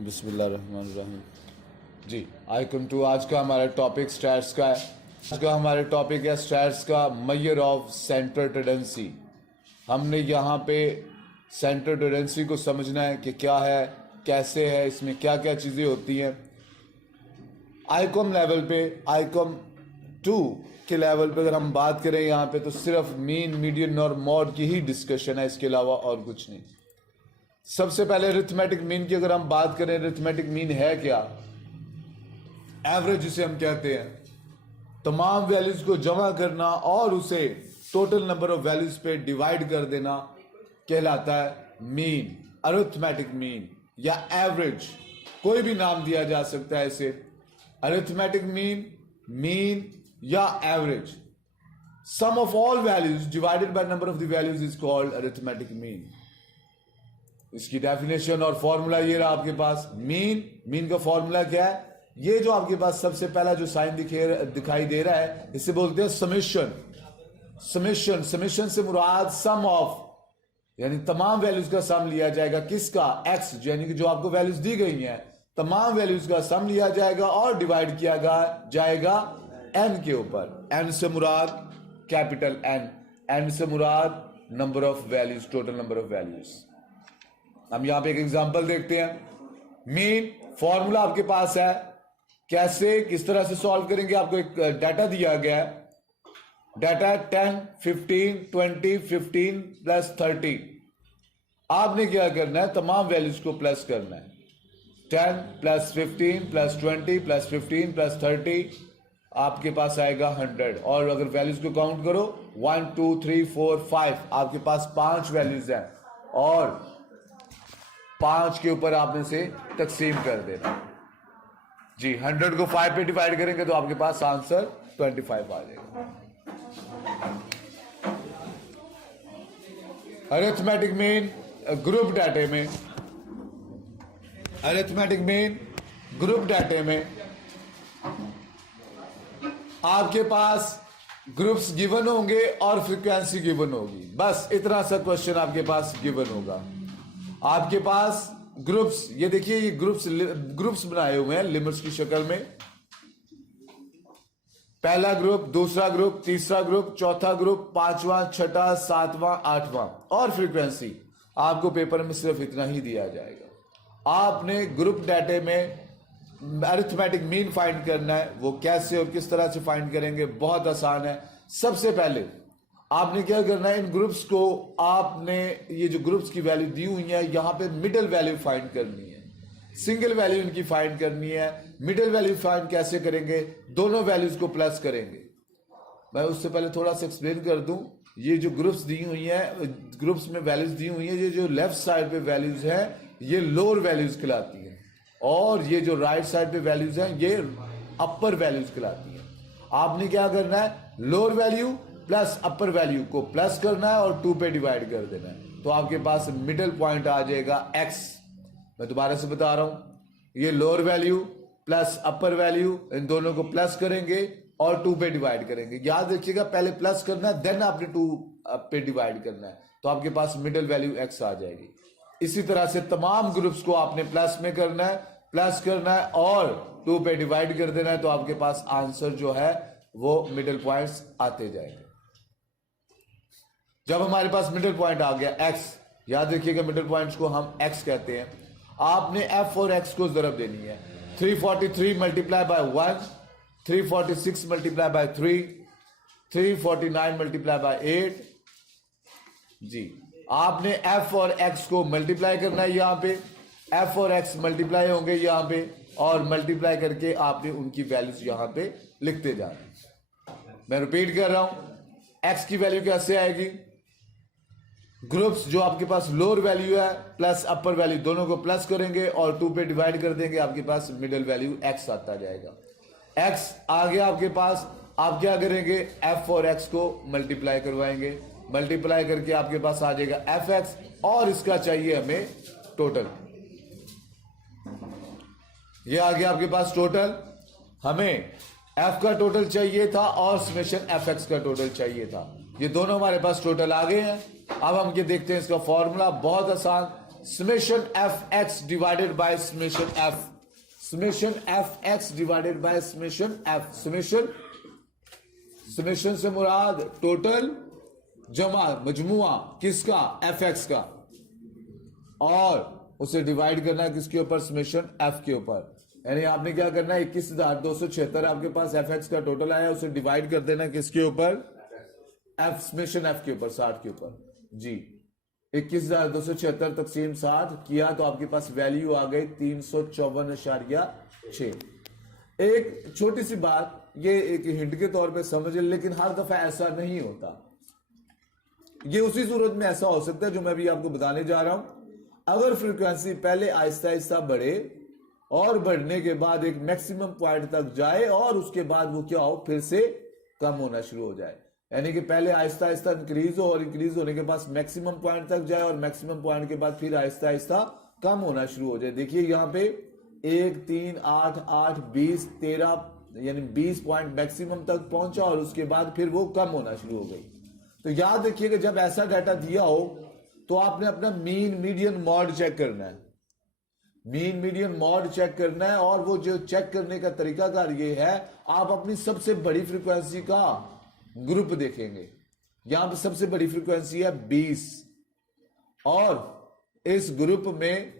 बिस्मिल्लाहिर्रहमानिर्रहीम। जी I.Com to आज का हमारा टॉपिक स्टैट्स का है। आज का हमारा टॉपिक है स्टैट्स का मेजर ऑफ सेंट्रल टेंडेंसी। हमने यहाँ पे सेंट्रल टेंडेंसी को समझना है कि क्या है, कैसे है, इसमें क्या क्या चीज़ें होती हैं। आइकम लेवल पे, आइकम 2 के लेवल पे अगर हम बात करें यहाँ पे, तो सिर्फ मीन, मीडियन और मॉड की ही डिस्कशन है, इसके अलावा और कुछ नहीं। सबसे पहले अरिथमेटिक मीन की अगर हम बात करें, अरिथमेटिक मीन है क्या? एवरेज जिसे हम कहते हैं, तमाम वैल्यूज को जमा करना और उसे टोटल नंबर ऑफ वैल्यूज पे डिवाइड कर देना कहलाता है मीन, अरिथमेटिक मीन या एवरेज। कोई भी नाम दिया जा सकता है इसे, अरिथमेटिक मीन, मीन या average. Sum of all values divided by number of the values is called arithmetic mean. इसकी डेफिनेशन और फॉर्मूला ये रहा आपके पास। मीन का फॉर्मूला क्या है? ये जो आपके पास सबसे पहला जो साइन दिखाई दे रहा है, इसे बोलते हैं समेशन। समेशन से मुराद सम ऑफ, यानी तमाम वैल्यूज का सम लिया जाएगा। किसका? एक्स, यानी कि जो आपको वैल्यूज दी गई हैं, तमाम वैल्यूज का सम लिया जाएगा और डिवाइड किया जाएगा एन के ऊपर। एन से मुराद कैपिटल एन से मुराद number of values, total number of values. हम यहां पे एक एग्जांपल देखते हैं। मीन फॉर्मूला आपके पास है, कैसे, किस तरह से सॉल्व करेंगे। आपको एक डाटा दिया गया है, डाटा 10, 15, 20, 15 प्लस 30। आपने क्या करना है? तमाम वैल्यूज को प्लस करना है। 10 प्लस 15 प्लस 20 प्लस 15 प्लस 30 आपके पास आएगा 100। और अगर वैल्यूज को काउंट करो, 1 2 3 4 5, आपके पास 5 वैल्यूज हैं और 5 के ऊपर आपने से तकसीम कर देना। जी 100 को 5 पे डिवाइड करेंगे तो आपके पास आंसर 25 आ जाएगा। अरिथमेटिक मीन ग्रुप डाटे में, अरिथमेटिक मीन ग्रुप डाटे में आपके पास ग्रुप्स गिवन होंगे और फ्रीक्वेंसी गिवन होगी। बस इतना सा क्वेश्चन आपके पास गिवन होगा। आपके पास ग्रुप्स, ये देखिए, ये ग्रुप्स बनाए हुए हैं लिमिट्स की शक्ल में। पहला ग्रुप, दूसरा ग्रुप, तीसरा ग्रुप, चौथा ग्रुप, 5वां, 6वां, 7वां, 8वां। और फ्रीक्वेंसी आपको पेपर में सिर्फ इतना ही दिया जाएगा। आपने ग्रुप डाटे में अरिथमेटिक मीन फाइंड करना है। वो कैसे और किस तरह से फाइंड करेंगे? बहुत आसान है। सबसे पहले आपने क्या करना है, इन ग्रुप्स को आपने, ये जो ग्रुप्स की वैल्यू दी हुई है, यहां पे मिडिल वैल्यू फाइंड करनी है। सिंगल वैल्यू इनकी फाइंड करनी है। मिडिल वैल्यू फाइंड कैसे करेंगे? दोनों वैल्यूज को प्लस करेंगे। मैं उससे पहले थोड़ा सा एक्सप्लेन कर दूं। ये जो ग्रुप्स दी हुई है, ग्रुप्स में वैल्यूज दी हुई है, ये जो लेफ्ट साइड पे वैल्यूज है, ये लोअर वैल्यूज कहलाती है, और ये जो राइट साइड पे वैल्यूज हैं, ये अपर वैल्यूज कहलाती है। आपने क्या करना है? Lower value plus upper value को प्लस करना है और 2 पे डिवाइड कर देना है, तो आपके पास मिडिल पॉइंट आ जाएगा x। मैं दोबारा से बता रहा हूं, ये lower value plus upper value, इन दोनों को प्लस करेंगे और 2 पे डिवाइड करेंगे। याद रखिएगा, पहले प्लस करना है, देन आपने 2 पे डिवाइड करना है, तो आपके पास मिडिल वैल्यू x आ जाएगी। इसी तरह से तमाम ग्रुप्स को आपने प्लस में करना है, प्लस करना है और 2 पे डिवाइड कर देना है, तो आपके पास आंसर जो है वो मिडिल पॉइंट्स आते जाएंगे। जब हमारे पास मिडिल पॉइंट आ गया x, याद रखिएगा मिडिल पॉइंट्स को हम x कहते हैं। आपने f और x को जरब देनी है। 343 multiply by 1, 346 multiply by 3, 349 multiply by 8। जी आपने f और x को मल्टीप्लाई करना है। यहां पे f और x मल्टीप्लाई होंगे यहां पे, और मल्टीप्लाई करके आपने उनकी वैल्यूज यहां पे लिखते जाना। मैं रिपीट कर रहा हूं, x की वैल्यू कैसे आएगी? ग्रुप्स जो आपके पास लोअर वैल्यू है प्लस अपर वैल्यू, दोनों को प्लस करेंगे और 2 पे डिवाइड कर देंगे, आपके पास मिडिल वैल्यू x आता जाएगा। x आ गया आपके पास, आप क्या करेंगे? f और x को मल्टीप्लाई करवाएंगे, मल्टीप्लाई करके आपके पास आ जाएगा fx, और इसका चाहिए हमें टोटल। ये आ गया आपके पास टोटल। हमें f का टोटल चाहिए था और समेशन fx का टोटल चाहिए था। ये दोनों हमारे पास टोटल आ गए हैं। अब हम ये देखते हैं इसका फॉर्मूला। बहुत आसान, summation fx divided by summation f, summation fx divided by summation f, summation से मुराद टोटल जमा मजमुआ किसका, fx का, और उसे डिवाइड करना है किसके ऊपर, समेशन f के ऊपर। यानी आपने क्या करना है, 21,276 आपके पास fx का टोटल आया, उसे डिवाइड कर देना किसके ऊपर, f समेशन f के ऊपर, 60 के ऊपर जी। 21,276 तकसीम 60 किया तो आपके पास वैल्यू आ गई 354.6। एक छोटी सी बात, ये एक हिंट के तौर पे समझ लें, लेकिन हर दफा ऐसा नहीं होता। ये उसी सूरत में ऐसा हो सकता है जो मैं भी आपको बताने जा रहा हूं। अगर फ्रीक्वेंसी पहले आहिस्ता आहिस्ता बढ़े और बढ़ने के बाद एक मैक्सिमम पॉइंट तक जाए और उसके बाद वो क्या हो, फिर से कम होना शुरू हो जाए। यानी कि पहले आहिस्ता आहिस्ता इंक्रीज हो और इंक्रीज होने के बाद मैक्सिमम पॉइंट तक जाए और मैक्सिमम पॉइंट के बाद फिर आहिस्ता आहिस्ता कम होना शुरू हो जाए। देखिए यहां पे 1, 3, 8, 8, 20, 13 यानी 20 पॉइंट मैक्सिमम तक पहुंचा और उसके बाद फिर वो कम होना शुरू हो गई। तो याद रखिएगा जब ऐसा डाटा दिया हो तो आपने अपना मीन मीडियन मॉड चेक करना है, मीन मीडियन मॉड चेक करना है। और वो जो चेक करने का तरीकाकार ये है, आप अपनी सबसे बड़ी फ्रीक्वेंसी का ग्रुप देखेंगे। यहां पे सबसे बड़ी फ्रीक्वेंसी है 20 और इस ग्रुप में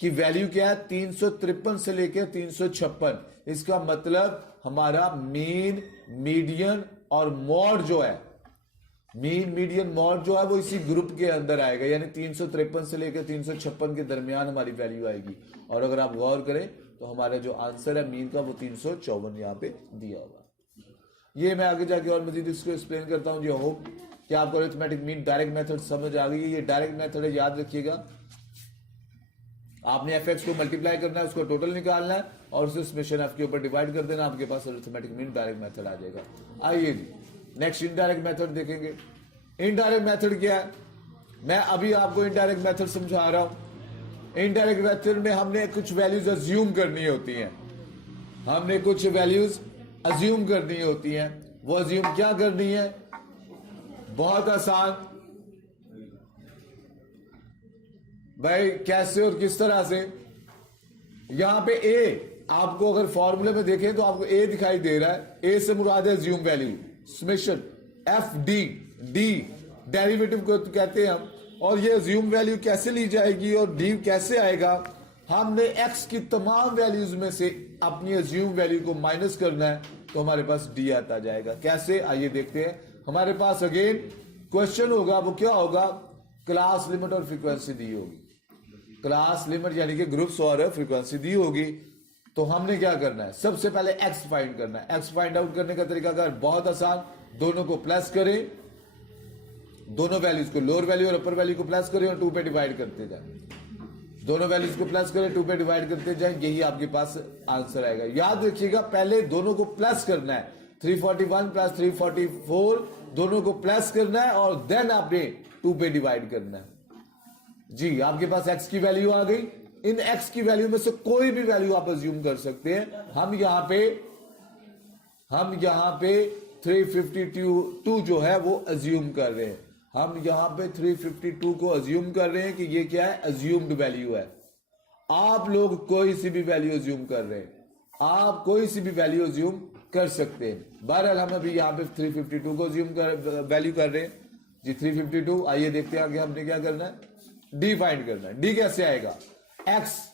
की वैल्यू क्या है, 353 से लेकर 356। इसका मतलब हमारा मीन मीडियन और मॉड जो है, मीन मीडियन मॉड जो है वो इसी ग्रुप के अंदर आएगा, यानी 353 से लेकर 356 के दरमियान हमारी वैल्यू आएगी। और अगर आप गौर करें तो हमारा जो आंसर है मीन का वो 354 यहां पे दिया होगा। ये मैं आगे जाके और मजीद इसको एक्सप्लेन करता हूं। जो होप कि आपको अरिथमेटिक मीन डायरेक्ट मेथड समझ आ गई है। ये डायरेक्ट मेथड है, याद रखिएगा। आपने fx को मल्टीप्लाई करना है, उसको टोटल निकालना है और उसे समेशन f के ऊपर डिवाइड कर देना, आपके पास अरिथमेटिक मीन डायरेक्ट मेथड आ जाएगा। आइए जी नेक्स्ट इनडायरेक्ट मेथड देखेंगे। इनडायरेक्ट मेथड क्या है, मैं अभी आपको इनडायरेक्ट मेथड समझा रहा हूं। इनडायरेक्ट मेथड में हमने कुछ वैल्यूज अज्यूम करनी होती हैं, हमने कुछ वैल्यूज अज्यूम करनी होती हैं। वो अज्यूम क्या करनी है, बहुत आसान भाई, कैसे और किस तरह से। यहां पे ए, आपको अगर फॉर्मूले में देखें तो आपको ए दिखाई दे रहा है, ए से मुराद है assume value, summation F D, D derivative को कहते हैं हम। और ये अज्यूम वैल्यू कैसे ली जाएगी और डी कैसे आएगा, हमने एक्स की तमाम वैल्यूज में से अपनी अज्यूम वैल्यू को माइनस करना है तो हमारे पास डी आता जाएगा। कैसे, आइए देखते हैं। हमारे पास अगेन क्वेश्चन होगा, वो क्या होगा, क्लास लिमिट और फ्रीक्वेंसी दी होगी। क्लास लिमिट यानी कि ग्रुप्स और फ्रीक्वेंसी दी होगी। तो हमने क्या करना है, सबसे पहले एक्स फाइंड करना है। एक्स फाइंड आउट करने का तरीका अगर बहुत आसान, दोनों को प्लस करें, दोनों वैल्यूज को, लोअर वैल्यू और अपर वैल्यू को प्लस करें और 2 पे डिवाइड करते जाए। दोनों वैल्यूज को प्लस करें, 2 पे डिवाइड करते जाए, यही आपके पास आंसर आएगा। याद रखिएगा पहले दोनों को प्लस करना है, 341 प्लस 344 दोनों को प्लस करना है और देन आपने 2 पे डिवाइड करना है जी। आपके पास एक्स की वैल्यू आ गई। इन एक्स की वैल्यू में से कोई भी वैल्यू आप अज्यूम कर सकते हैं। हम यहां पे 352 जो है वो अज्यूम कर रहे हैं। हम यहां पे 352 को अज्यूम कर रहे हैं कि ये क्या है, अज्यूम्ड वैल्यू है। आप लोग कोई सी भी वैल्यू अज्यूम कर रहे हैं, आप कोई सी भी वैल्यू अज्यूम कर सकते हैं। बहरहाल हम अभी यहां पे 352 को अज्यूम कर वैल्यू कर रहे हैं जी, 352। आइए देखते हैं आगे हमने क्या करना है, डी फाइंड करना है। डी कैसे आएगा, एक्स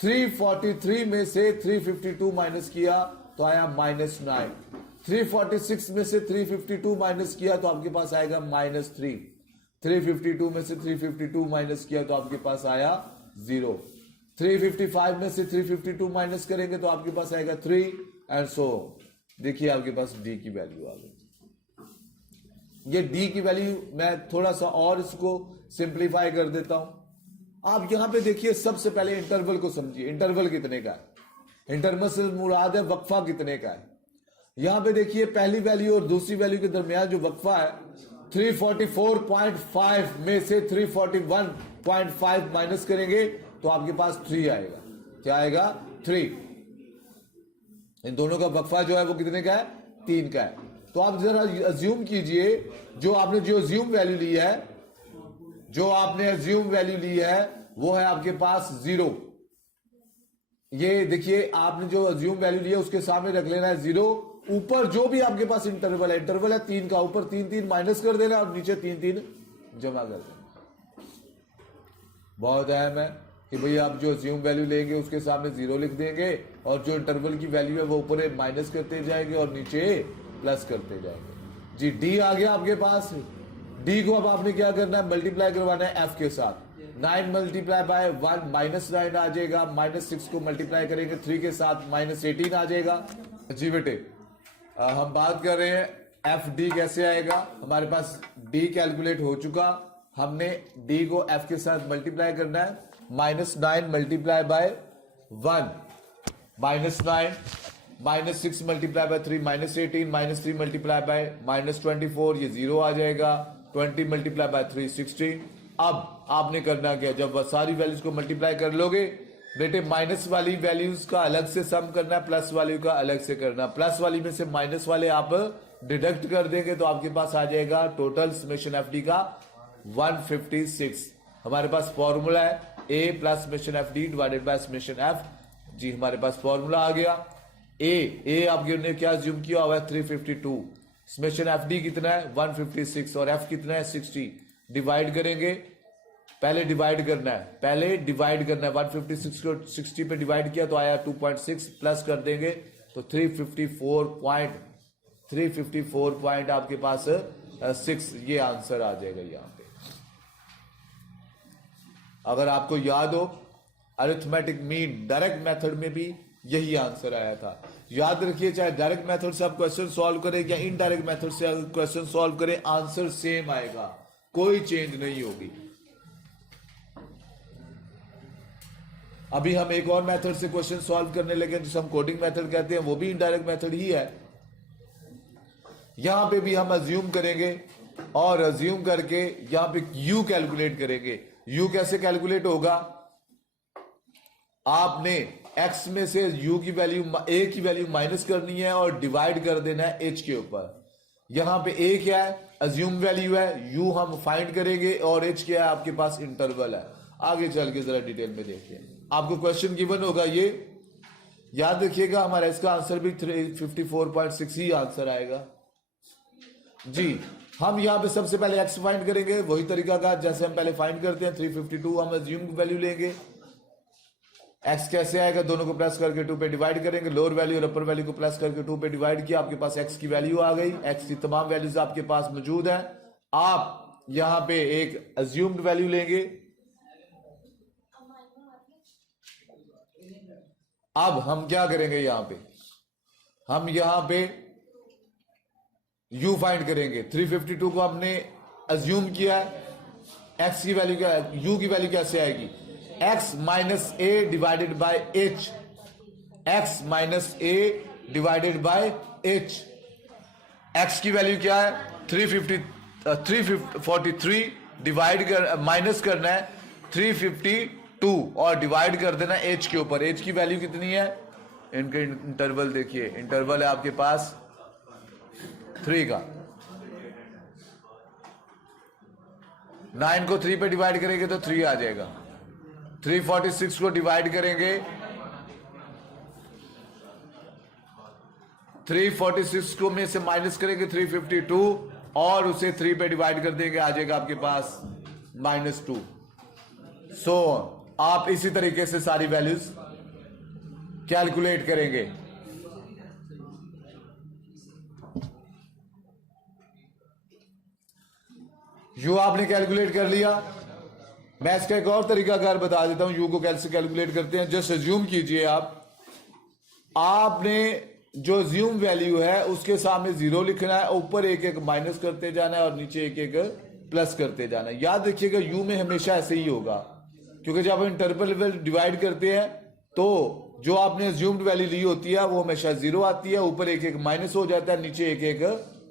343 में से 352 माइनस किया तो आया -9। 346 में से 352 माइनस किया तो आपके पास आएगा -3। 352 में से 352 माइनस किया तो आपके पास आया 0। 355 में से 352 माइनस करेंगे तो आपके पास आएगा 3 एंड सो। देखिए आपके पास डी की वैल्यू आ गई। ये डी की वैल्यू मैं थोड़ा सा और इसको सिंप्लीफाई कर देता हूं। आप यहां पे देखिए, सबसे पहले इंटरवल को समझिए। इंटरवल कितने का है, इंटरवल से मुराद है वक्फा कितने का है। यहां पे देखिए पहली वैल्यू और दूसरी वैल्यू के दरमियान जो वक्फा है, 344.5 में से 341.5 माइनस करेंगे तो आपके पास 3 आएगा। क्या आएगा, 3। इन दोनों का वक्फा जो है वो कितने का है, 3 का है। तो आप जरा अज्यूम कीजिए, जो आपने जो अज्यूम वैल्यू ली है जो आपने अज्यूम वैल्यू ली है वो है आपके पास 0। ये देखिए आपने जो अज्यूम वैल्यू लिया उसके सामने रख लेना है 0। ऊपर जो भी आपके पास इंटरवल है 3 का, ऊपर 3 3 माइनस कर देना और नीचे 3 3 जमा कर देना। बहुत अहम है कि भाई आप जो अज्यूम वैल्यू लेंगे उसके सामने 0 लिख देंगे और जो इंटरवल की वैल्यू है वो ऊपर माइनस करते जाएंगे और नीचे प्लस करते जाएंगे। जी डी आ गया आपके पास। डी को अब आपने क्या करना है, मल्टीप्लाई करवाना है एफ के साथ। 9 मल्टीप्लाई बाय 1 -9 आ जाएगा। -6 को मल्टीप्लाई करेंगे 3 के साथ -18 आ जाएगा। जी बेटे हम बात कर रहे हैं एफ डी कैसे आएगा। हमारे पास डी कैलकुलेट हो चुका, हमने डी को एफ के साथ मल्टीप्लाई करना है। -9 multiply by 1 -9, -6 multiply by 3 -18, -3 multiply by -24 ये 0 आ जाएगा। 20 मल्टीप्लाई बाय 3 16। अब आपने करना क्या, जब सारी वैल्यूज को मल्टीप्लाई कर लोगे बेटे माइनस वाली वैल्यूज का अलग से सम करना है, प्लस वाली का अलग से करना। प्लस वाली में से माइनस वाले आप डिडक्ट कर देंगे तो आपके पास आ जाएगा टोटल समेशन एफ डी का 156। हमारे पास फॉर्मूला है A plus summation F D divided by summation F. जी हमारे पास फॉर्मूला आ गया। ए आपके ने क्या ज्यूम किया हुआ है 352। समेशन एफ डी कितना है 156 और एफ कितना है 60। डिवाइड करेंगे, पहले डिवाइड करना है 156 को 60 पे डिवाइड किया तो आया 2.6 प्लस कर देंगे तो 354 पॉइंट आपके पास 6 ये आंसर आ जाएगा यहां पे। अगर आपको याद हो अरिथमेटिक मीन डायरेक्ट मेथड में भी यही आंसर आया था। याद रखिए चाहे डायरेक्ट मेथड से आप क्वेश्चन सॉल्व करें या इनडायरेक्ट मेथड से अगर क्वेश्चन सॉल्व करें आंसर सेम आएगा, कोई चेंज नहीं होगी। अभी हम एक और मेथड से क्वेश्चन सॉल्व करने लगे जिसे हम कोडिंग मेथड कहते हैं, वो भी इनडायरेक्ट मेथड ही है। यहां पे भी हम अज्यूम करेंगे और अज्यूम करके यहां पे u कैलकुलेट करेंगे। u कैसे कैलकुलेट होगा, आपने x में से u की वैल्यू a की वैल्यू माइनस करनी है और डिवाइड कर देना है h के ऊपर। यहां पे a क्या है अज्यूम वैल्यू है, u हम फाइंड करेंगे और h क्या है आपके पास इंटरवल है। आगे चल के जरा डिटेल में देखिए, आपको क्वेश्चन गिवन होगा ये याद रखिएगा। हमारा इसका आंसर भी 354.6 ही आंसर आएगा। जी हम यहां पे सबसे पहले x फाइंड करेंगे, वही तरीका का जैसे हम पहले फाइंड करते हैं। 352 हम अज्यूम वैल्यू लेंगे। x कैसे आएगा, दोनों को प्लस करके 2 पे डिवाइड करेंगे। लोअर वैल्यू और अपर वैल्यू को प्लस करके 2 पे डिवाइड किया, आपके पास x की वैल्यू आ गई। x की तमाम वैल्यूज आपके पास मौजूद है। आप यहां पे एक अज्यूम्ड वैल्यू लेंगे। अब हम क्या करेंगे, हम यहां पे u फाइंड करेंगे। 352 को हमने अज्यूम किया है, x की वैल्यू क्या है, u की वैल्यू कैसे आएगी, x minus a divided by h, x minus a divided by h। x की वैल्यू क्या है 343 डिवाइड कर माइनस करना है 352 और डिवाइड कर देना h के ऊपर। h की वैल्यू कितनी है, इनके इंटरवल देखिए, इंटरवल है आपके पास 3 का। 9 को 3 पे डिवाइड करेंगे तो 3 आ जाएगा। 346 को डिवाइड करेंगे, 346 को में से माइनस करेंगे 352 और उसे 3 पे डिवाइड कर देंगे, आ जाएगा आपके पास -2। सो आप इसी तरीके से सारी वैल्यूज कैलकुलेट करेंगे। यू आपने कैलकुलेट कर लिया। मैं इसका एक और तरीका कार बता देता हूं, यू को कैसे कैलकुलेट करते हैं। जस्ट अज्यूम कीजिए आपने जो अज्यूम वैल्यू है उसके सामने 0 लिखना है, ऊपर एक एक माइनस करते जाना है और नीचे एक एक प्लस करते जाना है। याद रखिएगा यू में हमेशा ऐसे ही होगा, क्योंकि जब आप इंटरवल डिवाइड करते हैं तो जो आपने अज्यूम्ड वैल्यू ली होती है वो हमेशा 0 आती है, ऊपर एक एक माइनस हो जाता है, नीचे एक एक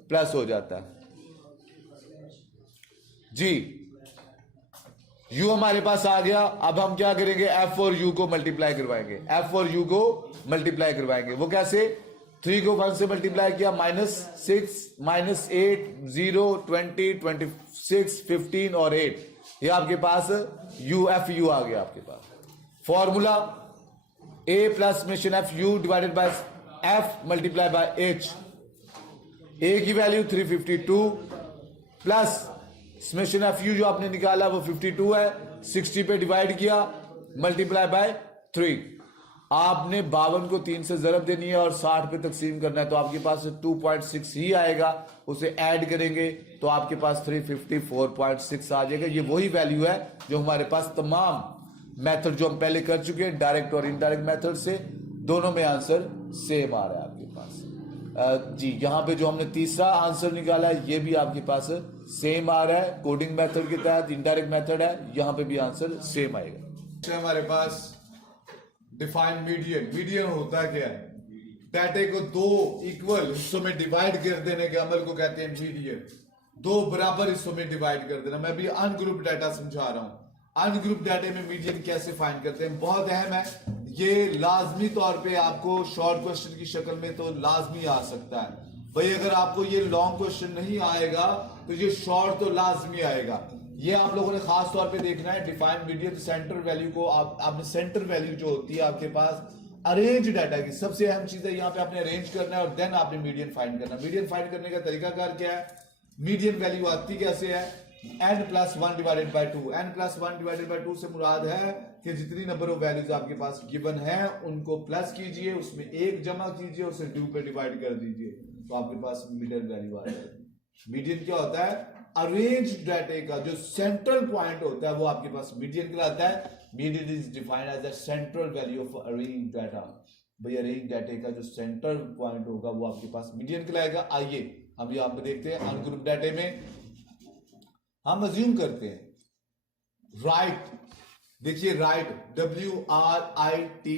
प्लस हो जाता है। जी u हमारे पास आ गया। अब हम क्या करेंगे, f और u को मल्टीप्लाई करवाएंगे। f और u को मल्टीप्लाई करवाएंगे, वो कैसे, 3 को 1 से मल्टीप्लाई किया, -6 -8 0 20 26 15 और 8, ये आपके पास UFU आ गया आपके पास। Formula A plus summation FU divided by F multiply by H। A की वैल्यू 352 प्लस समेशन FU जो आपने निकाला वो 52 है, 60 पे डिवाइड किया मल्टीप्लाई बाय 3। आपने 52 को 3 से जरब देनी है और 60 पे तकसीम करना है, तो आपके पास 2.6 ही आएगा। उसे ऐड करेंगे तो आपके पास 354.6 आ जाएगा। ये वही वैल्यू है जो हमारे पास तमाम मेथड जो हम पहले कर चुके हैं, डायरेक्ट और इनडायरेक्ट मेथड से, दोनों में आंसर सेम आ रहा है आपके पास। जी यहाँ पे जो हमने तीसरा आंसर निकाला है ये भी आपके पास सेम आ रहा है, कोडिंग मेथड के तहत इंडायरेक्ट मेथड है, यहाँ पे भी आंसर सेम आएगा। हमारे पास डिफाइन मीडियन। मीडियन होता क्या है? डाटे को दो इक्वल हिस्सों में डिवाइड कर देने के अमल को कहते हैं मीडियन। दो बराबर हिस्सों में डिवाइड कर देना। मैं भी अनग्रुप डाटा समझा रहा हूं। अनग्रुप डाटे में मीडियन कैसे फाइंड करते हैं, बहुत अहम है ये। लाजमी तौर पे आपको शॉर्ट क्वेश्चन की शक्ल में तो लाजमी आ सकता है भाई। अगर आपको ये लॉन्ग क्वेश्चन नहीं आएगा तो ये शॉर्ट तो लाजमी आएगा। ये आप लोगों ने खास तौर पे देखना है। डिफाइन मीडियन सेंटर वैल्यू को आपने सेंटर वैल्यू जो होती है आपके पास अरेंज डाटा की सबसे अहम चीज है, यहाँ पे आपने अरेंज करना है और देन आपने मीडियन फाइंड करना। मीडियन फाइंड करने का तरीकाकार क्या है? मीडियन वैल्यू आती कैसे है? n+1 divided by 2। n+1 divided by 2 से मुराद है कि जितनी नंबर ऑफ वैल्यूज आपके पास गिवन है उनको प्लस कीजिए, उसमें एक जमा कीजिए, उसे 2 पे डिवाइड कर दीजिए, तो आपके पास मीडियन वैल्यू आ जाएगी। मीडियन क्या होता है? अरेंज डाटे का जो सेंट्रल पॉइंट होता है वो आपके पास मीडियन कहलाता है। Median is defined as the central value of arrange data. भाई अरेंज डाटे का जो सेंट्रल पॉइंट होगा वो आपके पास मीडियन कहलाएगा। आइए हम यहाँ पे देखते हैं अनग्रुप डाटे में हम अज्यूम करते हैं राइट। देखिए राइट, WRITE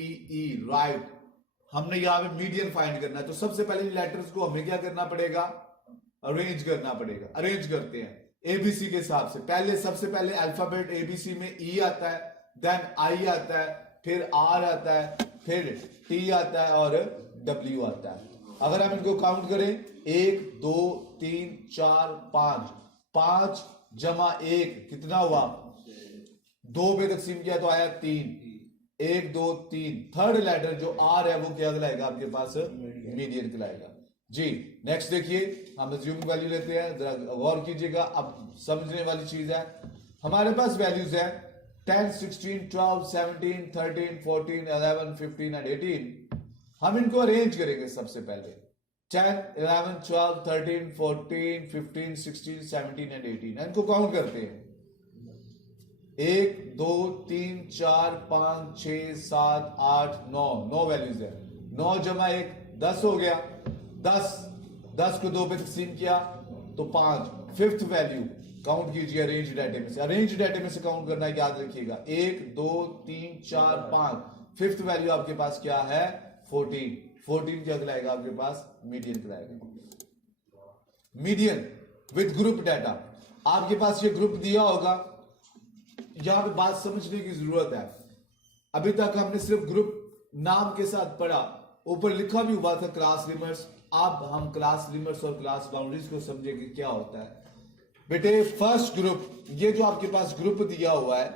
राइट। हमने यहाँ पे मीडियन फाइंड करना है तो सबसे पहले लेटर्स को हमें क्या करना पड़ेगा? अरेंज करना पड़ेगा। अरेंज करते हैं ABC के हिसाब से। पहले सबसे पहले अल्फाबेट ABC में E आता है, देन I आता है, फिर R आता है, फिर T आता है और W आता है। अगर हम इनको काउंट करें 1 2 3 4 5, 5 जमा 1 कितना हुआ? 2 पे तकसीम किया तो आया 3। 1 2 3। थर्ड लेटर जो R है वो क्या कहलाएगा आपके पास? मीडियन कहलाएगा। जी नेक्स्ट देखिए हम अज्यूम वैल्यू लेते हैं, जरा गौर कीजिएगा। अब समझने वाली चीज है, हमारे पास वैल्यूज है 10 16 12 17 13 14 11 15 एंड 18। हम इनको अरेंज करेंगे सबसे पहले 10 11 12 13 14 15 16 17 एंड 18। इनको काउंट करते हैं 1 2 3 4 5 6 7 8 9। 9 वैल्यूज है। 9 जमा 1 10 हो गया। 10 को 2 पे तकसीम किया तो 5। फिफ्थ वैल्यू काउंट कीजिए अरेंज डाटे में से। अरेंज डाटे में से काउंट करना याद रखिएगा 1 2 3 4 5। फिफ्थ वैल्यू आपके पास क्या है? 14। 14 क्या कहलाएगा आपके पास? मीडियन कहलाएगा। Median with group data. आपके पास ये ग्रुप दिया होगा, यहां पे बात समझने की जरूरत है। अभी तक हमने सिर्फ ग्रुप नाम के साथ पढ़ा, ऊपर लिखा भी हुआ था क्लास लिमिट्स। अब हम क्लास लिमिट्स और क्लास बाउंड्रीज को समझेंगे क्या होता है। बेटे फर्स्ट ग्रुप, ये जो आपके पास ग्रुप दिया हुआ है,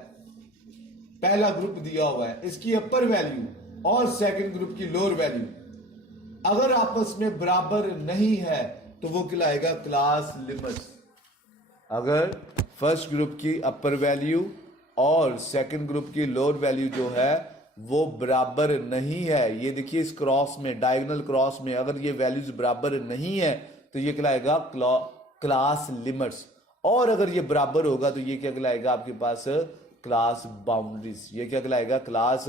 पहला ग्रुप दिया हुआ है, इसकी अपर वैल्यू और सेकंड ग्रुप की लोअर वैल्यू अगर आपस में बराबर नहीं है तो वो कहलाएगा क्लास लिमिट्स। अगर फर्स्ट ग्रुप की अपर वैल्यू और सेकंड ग्रुप की लोअर वैल्यू जो है वो बराबर नहीं है, ये देखिए इस क्रॉस में, डायगोनल क्रॉस में अगर ये वैल्यूज बराबर नहीं है तो ये कहलाएगा क्लास लिमिट्स। और अगर ये बराबर होगा तो ये क्या कहलाएगा आपके पास? Class boundaries. ये क्या कहलाएगा? Class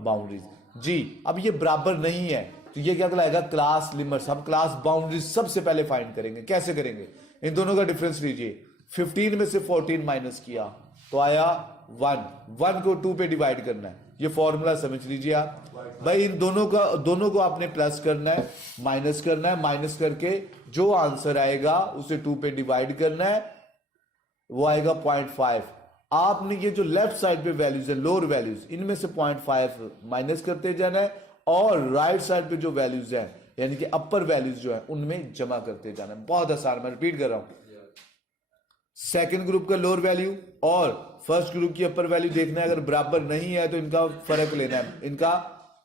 boundaries. जी अब ये बराबर नहीं है तो ये क्या कहलाएगा? Class limits. हम क्लास बाउंड्रीज सबसे पहले फाइंड करेंगे। कैसे करेंगे? इन दोनों का डिफरेंस लीजिए। 15 में से 14 माइनस किया तो आया 1। 1 को 2 पे डिवाइड करना है, ये फॉर्मूला समझ लीजिए आप। भाई इन दोनों को आपने प्लस करना है, माइनस करना है, माइनस करके जो आंसर आएगा उसे 2 पे डिवाइड करना है, वो आएगा 0.5। आपने ये जो लेफ्ट साइड पे वैल्यूज है, लोअर वैल्यूज, इनमें से 0.5 माइनस करते जाना है और राइट साइड पे जो वैल्यूज है यानी कि अपर वैल्यूज जो है उनमें जमा करते जाना है। बहुत आसान, मैं रिपीट कर रहा हूं। सेकंड ग्रुप का लोअर वैल्यू और फर्स्ट ग्रुप की अपर वैल्यू देखना है, अगर बराबर नहीं है तो इनका फर्क लेना है, इनका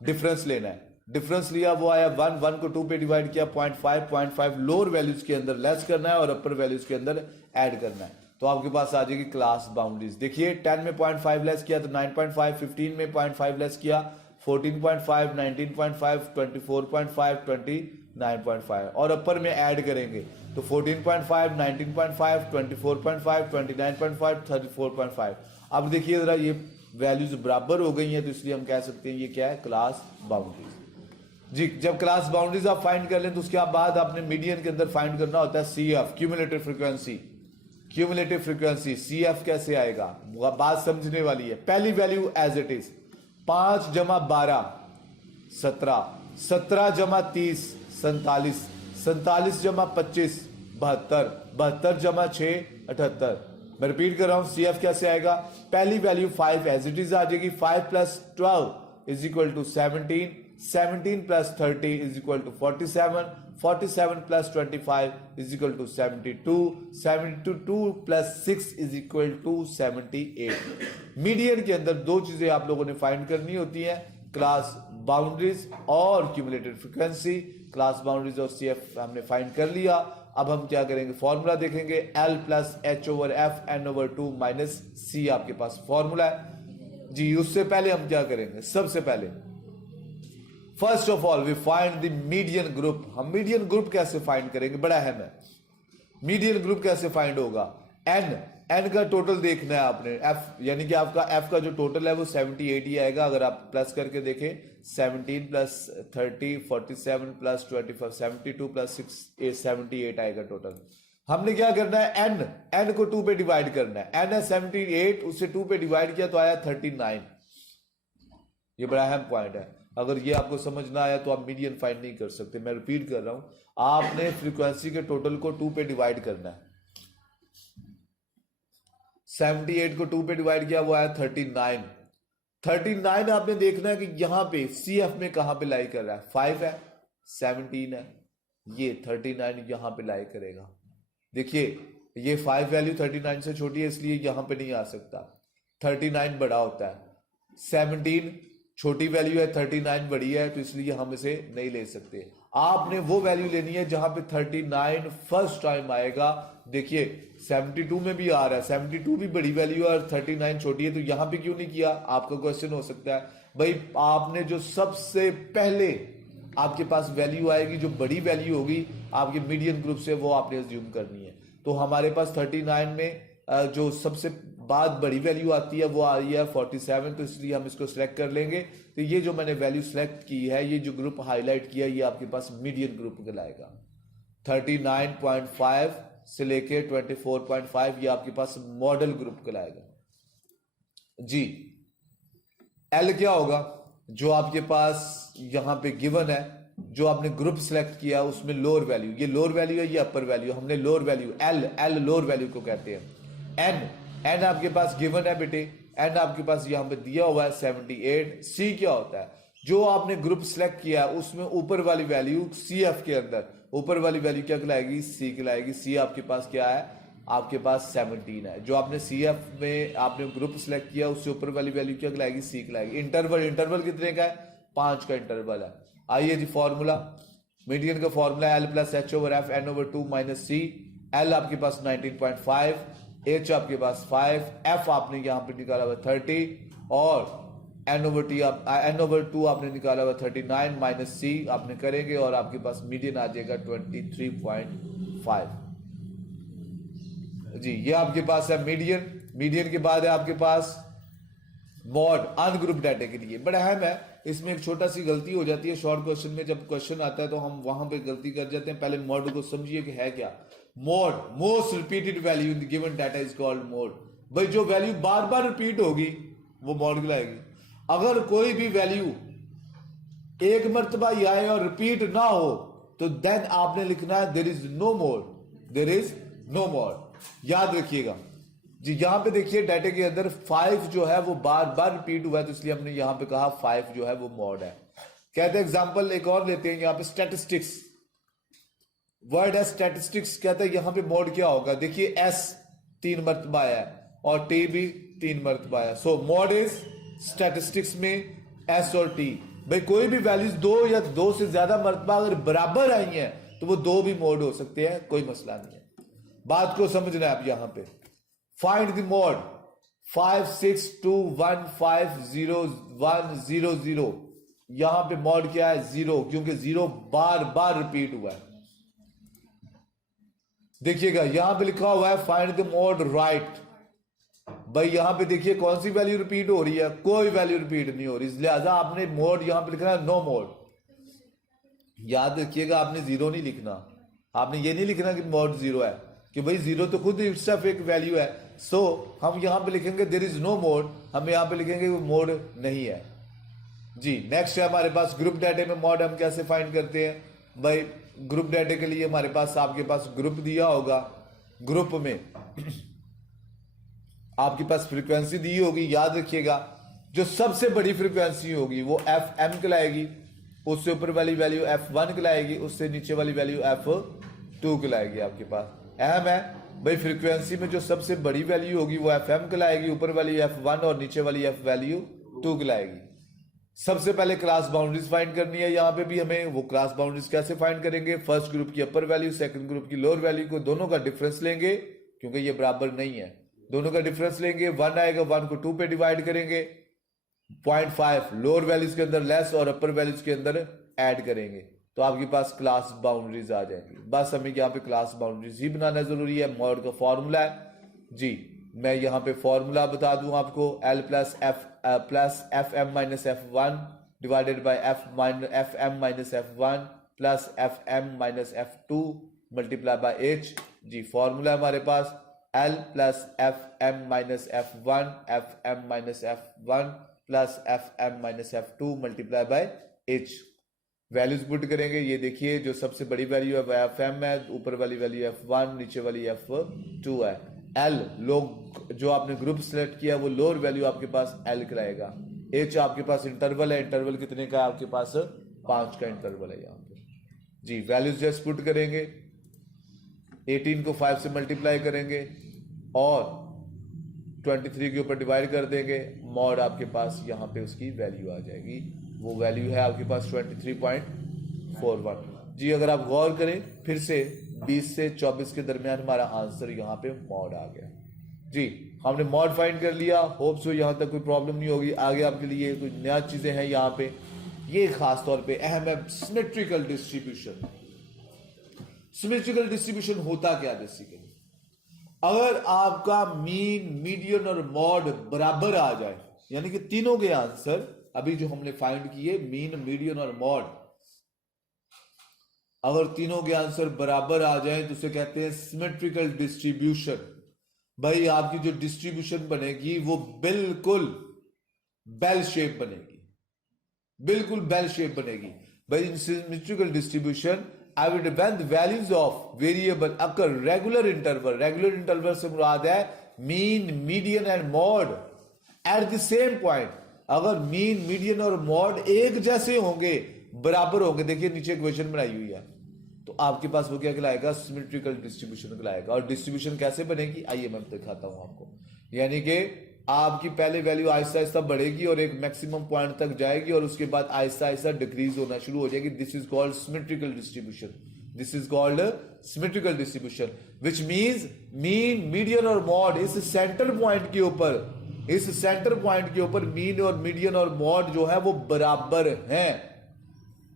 डिफरेंस लेना है। डिफरेंस लिया, वो आया 1, 1 को 2 पे डिवाइड किया 0.5 लोअर वैल्यूज के अंदर लेस करना है और अपर वैल्यूज के अंदर ऐड करना है, तो आपके पास आ जाएगी क्लास बाउंड्रीज। देखिए 10 में 0.5 लेस किया तो 9.5, 15 में 0.5 लेस किया 14.5, 19.5, 24.5, 29.5 और अपर में ऐड करेंगे तो 14.5, 19.5, 24.5, 29.5, 34.5। अब देखिए जरा ये वैल्यूज बराबर हो गई हैं, तो इसलिए हम कह सकते हैं ये क्या है, क्लास बाउंड्रीज। जी, जब क्लास बाउंड्रीज आप फाइंड कर लें तो उसके बाद आपने मीडियन के अंदर फाइंड करना होता है CF, cumulative frequency. Cumulative frequency CF कैसे आएगा, बात समझने वाली है। पहली वैल्यू एज इट इज 5 जमा 12 17, 17 जमा 30 47, 47 जमा 25 72, 72 जमा 6 78। मैं रिपीट कर रहा हूं, CF कैसे आएगा, पहली वैल्यू 5 एज इट इज आ जाएगी, 5 plus 12 is equal to 17, 17 plus 30 is equal to 47, 47 plus 25 is equal to 72, 72 plus 6 is equal to 78। Median के अंदर दो चीजें आप लोगों ने फाइंड करनी होती हैं, क्लास बाउंड्रीज और क्यूमुलेटेड फ्रीक्वेंसी। क्लास बाउंड्रीज और CF हमने फाइंड कर लिया। अब हम क्या करेंगे, फॉर्मूला देखेंगे, L plus H/F N/2 minus C आपके पास फॉर्मूला है जी। उससे पहले हम क्या करेंगे, सबसे पहले first of all we find the median group. हम मीडियन ग्रुप कैसे फाइंड करेंगे, बड़ा अहम है। मीडियन ग्रुप कैसे फाइंड होगा, एन का टोटल देखना है आपने, एफ यानी कि आपका एफ का जो टोटल है वो 78 ही आएगा। अगर आप प्लस करके देखें 17 प्लस 30 47 प्लस 25 72 प्लस 6 78 आएगा टोटल। हमने क्या करना है, एन को 2 पे डिवाइड करना है। एन है 78, उसे 2 पे डिवाइड किया तो आया 39। ये बड़ा अहम पॉइंट है, अगर ये आपको समझ ना आया तो आप मीडियन फाइंड नहीं कर सकते। मैं रिपीट कर रहा हूं, आपने फ्रीक्वेंसी के टोटल को 2 पे डिवाइड करना है। 78 को 2 पे डिवाइड किया, वो आया 39। 39 आपने देखना है कि यहां पे CF में कहां पे लाई कर रहा है, 5 है 17 है, ये 39 यहां पे लाई करेगा। देखिए ये 5 वैल्यू 39 से छोटी है इसलिए यहां पे नहीं आ सकता, 39 बड़ा होता है। 17 छोटी वैल्यू है, 39 बड़ी है, तो इसलिए हम इसे नहीं ले सकते। आपने वो वैल्यू लेनी है जहां पे 39 फर्स्ट टाइम आएगा। देखिए 72 में भी आ रहा है, 72 भी बड़ी वैल्यू है और 39 छोटी है, तो यहां पे क्यों नहीं किया, आपका क्वेश्चन हो सकता है। भाई आपने जो सबसे पहले आपके पास वैल्यू आएगी, जो बड़ी वैल्यू होगी आपके मीडियन ग्रुप से, वो आपने अज्यूम करनी है। तो हमारे पास 39 में जो सबसे बाद बड़ी वैल्यू आती है वो आ रही है 47, तो इसलिए हम इसको सिलेक्ट कर लेंगे। तो ये जो मैंने वैल्यू सिलेक्ट की है, ये जो ग्रुप हाईलाइट किया, ये आपके पास मीडियन ग्रुप कहलाएगा। 39.5 से लेके 24.5 ये आपके पास मॉडल ग्रुप कहलाएगा जी। एल क्या होगा, जो आपके पास यहां पे गिवन है, जो आपने ग्रुप सिलेक्ट किया उसमें लोअर वैल्यू, ये लोअर वैल्यू है, ये अपर वैल्यू, हमने lower value L lower value को कहते हैं। एन आपके पास गिवन है बेटे, एन आपके पास यहां पे दिया हुआ है 78। सी क्या होता है, जो आपने ग्रुप सिलेक्ट किया उसमें ऊपर वाली वैल्यू CF के अंदर ऊपर वाली वैल्यू क्या कहलाएगी, सी कहलाएगी। सी आपके पास क्या है, आपके पास 17 है। जो आपने CF में आपने ग्रुप सिलेक्ट किया उससे ऊपर वाली वैल्यू क्या कहलाएगी, सी कहलाएगी। इंटरवल कितने का है, 5 का इंटरवल है। आइए जी फॉर्मूला, मीडियन का formula L plus H/F N/2 minus C। L आपके पास 19.5, H आपके पास 5, F आपने यहां पे निकाला हुआ 30 और N/2 आपने निकाला हुआ 39 माइनस C आपने करेंगे और आपके पास मीडियन आ जाएगा 23.5 जी। ये आपके पास है मीडियन के बाद है आपके पास मॉड अनग्रुप डाटा के लिए। बड़ा अहम है, इसमें एक छोटा सी गलती हो जाती है शॉर्ट क्वेश्चन में, जब क्वेश्चन आता है तो हम वहां पे गलती कर जाते हैं। पहले मॉड को समझिए कि है क्या। Mod, most repeated value in the given data is called mod. भाई जो वैल्यू बार बार रिपीट होगी वो मॉड कहलाएगी। अगर कोई भी वैल्यू एक मर्तबा ही आए और रिपीट ना हो तो देन आपने लिखना है there is no mode, there is no mode. याद रखिएगा जी। यहां पे देखिए डाटा के अंदर 5 जो है वो बार बार रिपीट हुआ है, तो इसलिए हमने यहां पे कहा 5 जो है वो मॉड है। कहते हैं एग्जांपल एक और लेते हैं, यहां पे स्टैटिस्टिक्स, वर्ड है स्टैटिस्टिक्स। कहते हैं यहां पे मॉड क्या होगा, देखिए S 3 मर्तबा है और T भी 3 मरतबा आया। सो मॉड इज स्टैटिस्टिक्स में एस और टी। भाई कोई भी वैल्यूज 2 या 2 से ज्यादा मरतबा अगर बराबर आई हैं तो वो 2 भी मोड हो सकते हैं, कोई मसला नहीं है। बात को समझना है आप यहां पे। Find the mode 562150100। यहां पे मॉड क्या है? 0, क्योंकि 0 बार बार रिपीट हुआ है। देखिएगा यहां पे लिखा हुआ है फाइंड द मोड राइट। भाई यहां पे देखिए कौन सी वैल्यू रिपीट हो रही है? कोई वैल्यू रिपीट नहीं हो रही, लिहाजा आपने मोड यहां पे लिखना है नो मोड। याद रखिएगा आपने 0 नहीं लिखना, आपने ये नहीं लिखना कि मोड 0 है, कि भाई 0 तो खुद इट्सेल्फ एक वैल्यू है। सो हम यहां पे लिखेंगे देयर इज नो मोड, हम यहां पे लिखेंगे वो मोड नहीं है जी। नेक्स्ट है हमारे पास ग्रुप डाटे में मॉड हम कैसे फाइंड करते हैं? भाई ग्रुप डाटे के लिए हमारे पास आपके पास ग्रुप दिया होगा, ग्रुप में आपके पास फ्रीक्वेंसी दी होगी। याद रखिएगा जो सबसे बड़ी फ्रीक्वेंसी होगी वो FM कहलाएगी, उससे ऊपर वाली वैल्यू F1 कहलाएगी, उससे नीचे वाली वैल्यू F2 कहलाएगी। आपके पास अहम है भाई फ्रीक्वेंसी में जो सबसे बड़ी वैल्यू होगी वो FM कहलाएगी, ऊपर वाली F1 और नीचे वाली F वैल्यू 2 कहलाएगी। सबसे पहले क्लास बाउंड्रीज फाइंड करनी है। यहां पे भी हमें वो क्लास बाउंड्रीज कैसे फाइंड करेंगे? फर्स्ट ग्रुप की अपर वैल्यू, सेकंड ग्रुप की लोअर वैल्यू को दोनों का डिफरेंस लेंगे, क्योंकि ये बराबर नहीं है, दोनों का डिफरेंस लेंगे। 1 आएगा, 1 को 2 पे डिवाइड करेंगे, 0.5 लोअर वैल्यूज के अंदर लेस और अपर वैल्यूज के अंदर ऐड करेंगे, तो आपके पास क्लास बाउंड्रीज आ जाएंगी। बस हमें यहाँ पे क्लास बाउंड्रीज ही बनाना जरूरी है। मॉड का फॉर्मूला है जी, मैं यहाँ पे फॉर्मूला बता दूं आपको, L plus FM minus F1 divided by FM minus F1 plus FM minus F2 multiply by H जी। फॉर्मूला हमारे पास L plus FM minus F1 FM minus F1 plus FM minus F2 multiply by H। Values put करेंगे, ये देखिए जो सबसे बड़ी value है वह FM है, ऊपर वाली वैल्यू F1, नीचे वाली F2 है। L लोग जो आपने ग्रुप सेलेक्ट किया वो लोअर वैल्यू आपके पास L कराएगा। H आपके पास इंटरवल है, इंटरवल कितने का है आपके पास? 5 का इंटरवल है यहाँ पे जी। वैल्यूज जस्ट पुट करेंगे, 18 को 5 से मल्टीप्लाई करेंगे और 23 के ऊपर डिवाइड कर देंगे। मॉड आपके पास यहाँ पे उसकी वैल्यू आ जाएगी, वो वैल्यू है आपके पास 23.41 जी। अगर आप गौर करें फिर से 20 से 24 के दरमियान हमारा आंसर यहाँ पे मॉड आ गया जी। हमने मॉड फाइंड कर लिया। होप सो यहाँ तक कोई प्रॉब्लम नहीं होगी। आगे आपके लिए कुछ नया चीजें हैं यहाँ पे, ये खास तौर पे अहम है सिमेट्रिकल डिस्ट्रीब्यूशन। सिमेट्रिकल डिस्ट्रीब्यूशन होता क्या बेसिकली? अगर आपका मीन, मीडियन और मॉड बराबर आ जाए, यानी कि तीनों के आंसर अभी जो हमने फाइंड किए मीन, मीडियन और मॉड, अगर तीनों के आंसर बराबर आ जाए तो उसे कहते हैं सिमेट्रिकल डिस्ट्रीब्यूशन। भाई आपकी जो डिस्ट्रीब्यूशन बनेगी वो बिल्कुल बेल शेप बनेगी, बिल्कुल बेल शेप बनेगी। भाई इन symmetrical distribution when the values of variable occur regular interval से मुराद है mean, median and mod eight the same point. अगर मीन, मीडियन और मॉड एक जैसे होंगे, बराबर होंगे, देखिए नीचे इक्वेशन बनाई हुई है, तो आपके पास वो क्या कहलाएगा? सिमेट्रिकल डिस्ट्रीब्यूशन कहलाएगा। और डिस्ट्रीब्यूशन कैसे बनेगी आइए मैं दिखाता हूं आपको। यानी कि आपकी पहले वैल्यू आहिस्ता आहिस्ता बढ़ेगी और एक मैक्सिमम पॉइंट तक जाएगी और उसके बाद आहिस्ता आहिस्ता डिक्रीज होना शुरू हो जाएगी। This is called symmetrical distribution. This is called symmetrical distribution which means mean, median और मॉड इस सेंटर पॉइंट के ऊपर, इस सेंटर पॉइंट के ऊपर मीन और मीडियन और मॉड जो है वो बराबर हैं,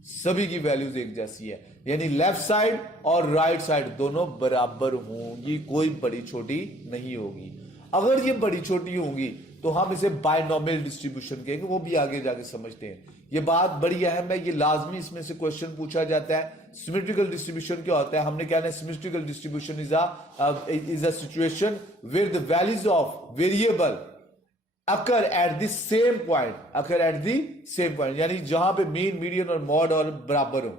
सभी की वैल्यूज एक जैसी है। यानी लेफ्ट साइड और राइट साइड दोनों बराबर होंगी, कोई बड़ी छोटी नहीं होगी। अगर ये बड़ी छोटी होंगी तो हम इसे बायनॉमियल डिस्ट्रीब्यूशन कहेंगे, वो भी आगे जाके समझते हैं। ये बात बड़ी अहम है, ये लाजमी इसमें से क्वेश्चन पूछा जाता है। सिमेट्रिकल डिस्ट्रीब्यूशन क्या होता है? हमने कहना है symmetrical distribution is a situation where the values of variable occur at the same point, occur at the same point, यानी जहां पे मीन, मीडियन और मॉड और बराबर हो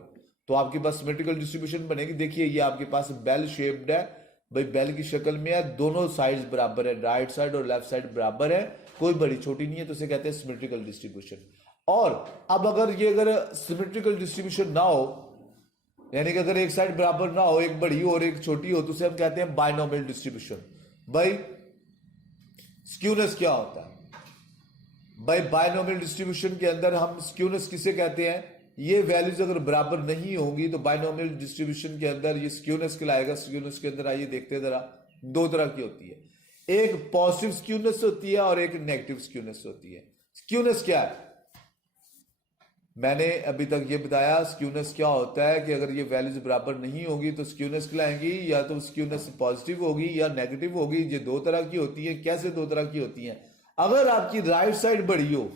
तो आपके पास सिमेट्रिकल डिस्ट्रीब्यूशन बनेगी। देखिए ये आपके पास बेल शेप्ड है, भाई बेल की शक्ल में है, दोनों साइड्स बराबर है, राइट साइड और लेफ्ट साइड बराबर है, कोई बड़ी छोटी नहीं है, तो इसे कहते हैं सिमेट्रिकल डिस्ट्रीब्यूशन। और अब अगर सिमेट्रिकल डिस्ट्रीब्यूशन ना हो, यानी कि अगर एक साइड बराबर ना हो, एक बड़ी हो और एक छोटी हो, तो उसे हम कहते हैं बायनॉमियल डिस्ट्रीब्यूशन। भाई स्क्यूनेस क्या होता है भाई? बायनोमियल डिस्ट्रीब्यूशन के अंदर हम स्क्यूनेस किसे कहते हैं? ये वैल्यूज अगर बराबर नहीं होंगी तो बायनोमियल डिस्ट्रीब्यूशन के अंदर ये स्क्यूनेस कहलाएगा। स्क्यूनेस के अंदर आइए देखते हैं जरा, दो तरह की होती है, एक पॉजिटिव स्क्यूनेस होती है और एक नेगेटिव स्क्यूनेस होती है। स्क्यूनेस क्या है? मैंने अभी तक ये बताया स्क्यूनेस क्या होता है कि अगर ये वैल्यूज बराबर नहीं होगी तो स्क्यूनेस कहलाएंगी, या तो स्क्यूनेस पॉजिटिव होगी या नेगेटिव होगी। ये दो तरह की होती है। कैसे दो तरह की होती है? अगर आपकी राइट साइड बड़ी हो,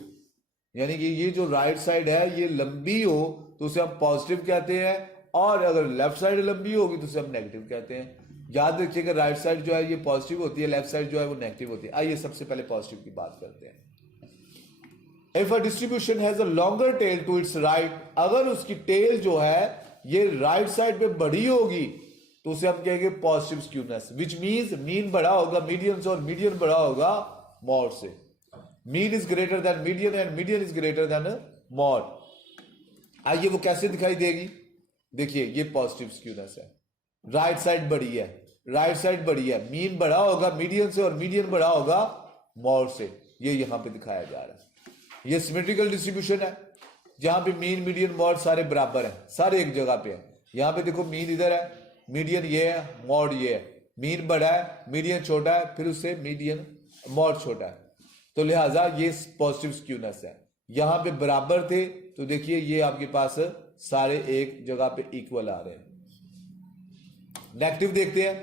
यानी कि ये जो राइट साइड है ये लंबी हो, तो उसे हम पॉजिटिव कहते हैं, और अगर लेफ्ट साइड लंबी होगी तो उसे हम नेगेटिव कहते हैं। याद रखिएगा राइट साइड जो है ये पॉजिटिव होती है, लेफ्ट साइड जो है वो नेगेटिव होती है। आइए सबसे पहले पॉजिटिव की बात करते हैं। If a distribution has a longer tail to its right, अगर उसकी टेल जो है ये राइट साइड पे बड़ी होगी तो उसे हम कहेंगे positive skewness, which means mean बड़ा होगा मीडियन से और मीडियन बड़ा होगा मॉड से। Mean is greater than median and median is greater than mod. आइए वो कैसे दिखाई देगी? देखिए ये पॉजिटिव स्क्यूनेस है, राइट साइड बड़ी है, राइट साइड बड़ी है, मीन बड़ा होगा मीडियन से और मीडियन बड़ा होगा मॉड से। ये यहां पे दिखाया जा रहा है। ये सिमेट्रिकल डिस्ट्रीब्यूशन है जहां पे मीन मीडियन मॉड सारे बराबर हैं, सारे एक जगह पे हैं। यहां पे देखो मीन इधर है, मीडियन ये है, मॉड ये है। मीन बड़ा है, मीडियन छोटा है, फिर उससे मीडियन मॉड छोटा है, तो लिहाजा ये पॉजिटिव स्क्यूनेस है। यहां पे बराबर थे तो देखिए ये आपके पास सारे एक जगह पे इक्वल आ रहे हैं। नेगेटिव देखते हैं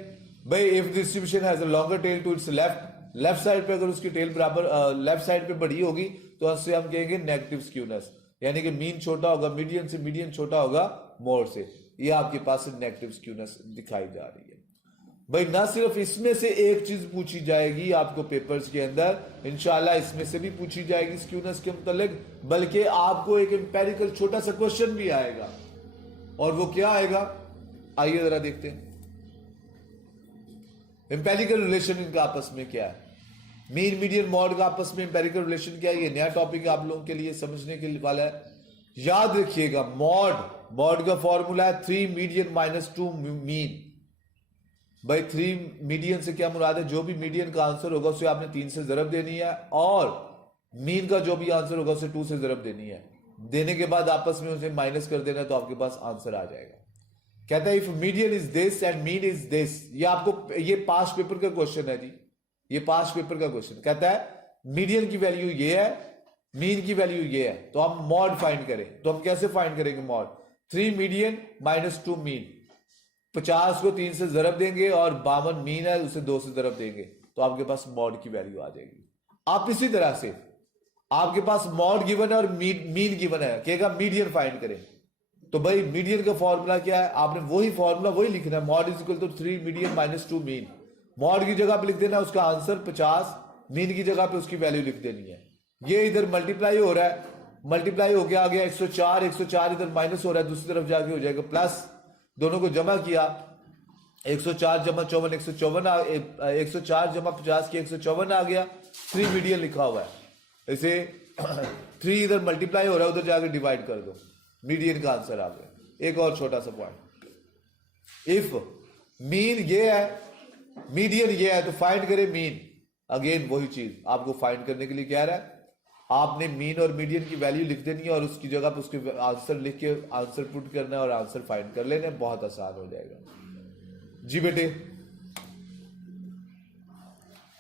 भाई, if distribution has a longer tail to its left, left side पे अगर उसकी टेल बराबर लेफ्ट साइड पे बड़ी होगी तो उससे हम कहेंगे नेगेटिव स्क्यूनेस, यानी कि मीन छोटा होगा मीडियन से, मीडियन छोटा होगा मॉड से। ये आपके पास नेगेटिव स्क्यूनेस दिखाई जा रही है। भाई ना सिर्फ इसमें से एक चीज पूछी जाएगी आपको पेपर्स के अंदर, इंशाल्लाह इसमें से भी पूछी जाएगी स्क्यूनेस के मुतालिक, बल्कि आपको एक एम्पेरिकल छोटा सा क्वेश्चन भी आएगा। और वो क्या आएगा आइए जरा देखते हैं। एम्पेरिकल रिलेशन इनका आपस में क्या है? मीन मीडियन मॉड का आपस में एम्पेरिकल रिलेशन क्या है? ये नया टॉपिक आप लोगों के लिए समझने के वाला है। याद रखिएगा मॉड का फॉर्मूला है 3 मीडियन माइनस 2 मीन। भाई 3 मीडियन से क्या मुराद है? जो भी मीडियन का आंसर होगा उसे आपने 3 से जरब देनी है, और मीन का जो भी आंसर होगा उसे 2 से जरब देनी है। देने के बाद आपस में उसे माइनस कर देना है तो आपके पास आंसर आ जाएगा। कहता है if median is this and mean is this. ये आपको ये पास्ट पेपर का क्वेश्चन है जी, ये पास्ट पेपर का क्वेश्चन। कहता है मीडियन की वैल्यू ये है, मीन की वैल्यू ये है, तो हम मॉड फाइंड करें। तो हम कैसे फाइंड करेंगे मॉड? 3 median minus 2 mean. 50 को 3 से जरब देंगे और 52 मीन है उसे 2 से जरब देंगे तो आपके पास मॉड की वैल्यू आ जाएगी। आप इसी तरह से आपके पास मॉड गिवन है और मीन गिवन है, कहेगा मीडियन फाइंड करें। तो भाई मीडियन का फॉर्मूला क्या है? आपने वही फॉर्मूला वही लिखना है, mode is equal to 3 median minus 2 mean. Mode की जगह पे लिख देना उसका आंसर 50, मीन की जगह पे उसकी वैल्यू लिख देनी है। ये इधर मल्टीप्लाई हो रहा है, मल्टीप्लाई हो गया आ गया 104, 104 इधर माइनस हो रहा है, दूसरी तरफ जाके हो जाएगा प्लस। दोनों को जमा किया 104 जमा 54 154 104 जमा 50 की 154 आ गया। 3 मीडियन लिखा हुआ है, इसे 3 इधर मल्टीप्लाई हो रहा है, उधर जाके डिवाइड कर दो, मीडियन का आंसर आ गया। एक और छोटा सा पॉइंट, इफ मीन ये है मीडियन ये है तो फाइंड करें मीन। अगेन वही चीज आपको फाइंड करने के लिए कह रहा है, आपने मीन और मीडियन की वैल्यू लिख देनी है और उसकी जगह पर उसके आंसर लिख के आंसर पुट करना है और आंसर फाइंड कर लेना है, बहुत आसान हो जाएगा जी बेटे।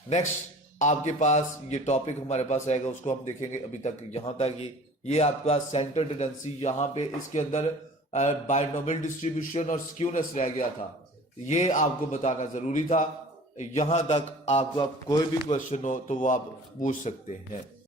नेक्स्ट आपके पास ये टॉपिक हमारे पास आएगा, उसको हम देखेंगे। अभी तक यहां तक ये आपका सेंटर टेंडेंसी, यहां पे इसके अंदर बायनोमियल डिस्ट्रीब्यूशन और स्क्यूनेस रह गया था, ये आपको बताना जरूरी था। यहां तक आपका कोई भी क्वेश्चन हो तो वो आप पूछ सकते हैं।